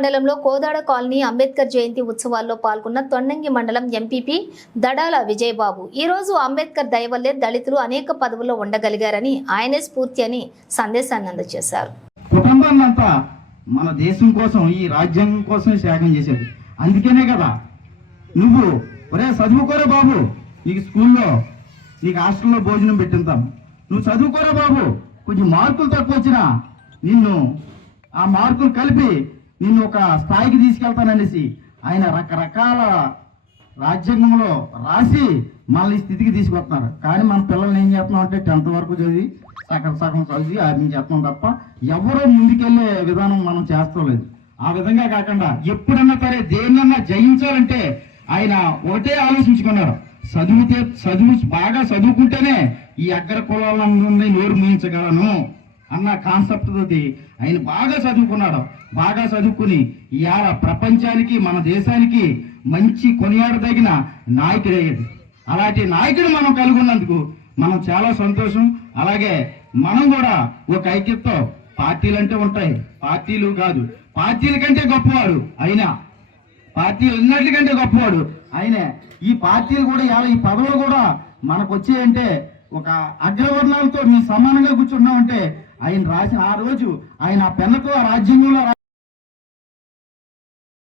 మండలంలో కోదాడ కాలనీ అంబేద్కర్ జయంతి ఉత్సవాల్లో పాల్గొన్న తొండంగి మండలం ఎంపీపీ దడాల విజయబాబు ఈ రోజు అంబేద్కర్ దయ వల్లే దళితులు అనేక పదవుల్లో ఉండగలిగారని ఆయనే స్ఫూర్తి అని సందేశాన్ని అందజేశారు. కుటుంబాన్నంతా మన దేశం కోసం ఈ రాజ్యాంగం కోసం త్యాగం చేసేది. అందుకనే కదా నువ్వు ఒరే చదువుకోరా బాబు, నీకు స్కూల్లో నీకు హాస్టల్లో భోజనం పెట్టింతాం, నువ్వు చదువుకోరా బాబు, కొంచెం మార్కులు తక్కువ వచ్చినా నిన్ను ఆ మార్కులు కలిపి నిన్ను ఒక స్థాయికి తీసుకెళ్తాననేసి ఆయన రకరకాల రాజ్యాంగంలో రాసి మనల్ని ఈ స్థితికి తీసుకొస్తున్నారు. కానీ మన పిల్లల్ని ఏం చేస్తున్నాం అంటే 10th వరకు చదివి సగం చదివి ఆర్మీ చేస్తున్నాం తప్ప ఎవరో ముందుకెళ్లే విధానం మనం చేస్తలేదు. ఆ విధంగా కాకుండా ఎప్పుడన్నా సరే దేన్నన్నా జయించాలంటే ఆయన ఒకటే ఆలోచించుకున్నారు, చదువు బాగా చదువుకుంటేనే ఈ అగ్ర కులాలని నోరు మూయించగలను అన్న కాన్సెప్ట్ తోటి ఆయన బాగా చదువుకున్నాడు. బాగా చదువుకుని ఇవాళ ప్రపంచానికి మన దేశానికి మంచి కొనియాడదగిన నాయకుడయ్యాడు. అలాంటి నాయకుడు మనం కలుగున్నందుకు మనం చాలా సంతోషం. అలాగే మనం కూడా ఒక ఐక్యతతో పార్టీలు అంటే ఉంటాయి, పార్టీలు కాదు, పార్టీల కంటే గొప్పవాడు అయినా, పార్టీలు అన్నిటికంటే గొప్పవాడు ఆయనే. ఈ పార్టీలు కూడా ఈ పదవులు కూడా మనకు వచ్చాయంటే ఒక అగ్రవర్ణాలతో మేము సమానంగా కూర్చున్నామంటే ఆయన రాసిన ఆ రోజు ఆయన పెన్నతో రాజ్యాంగంలో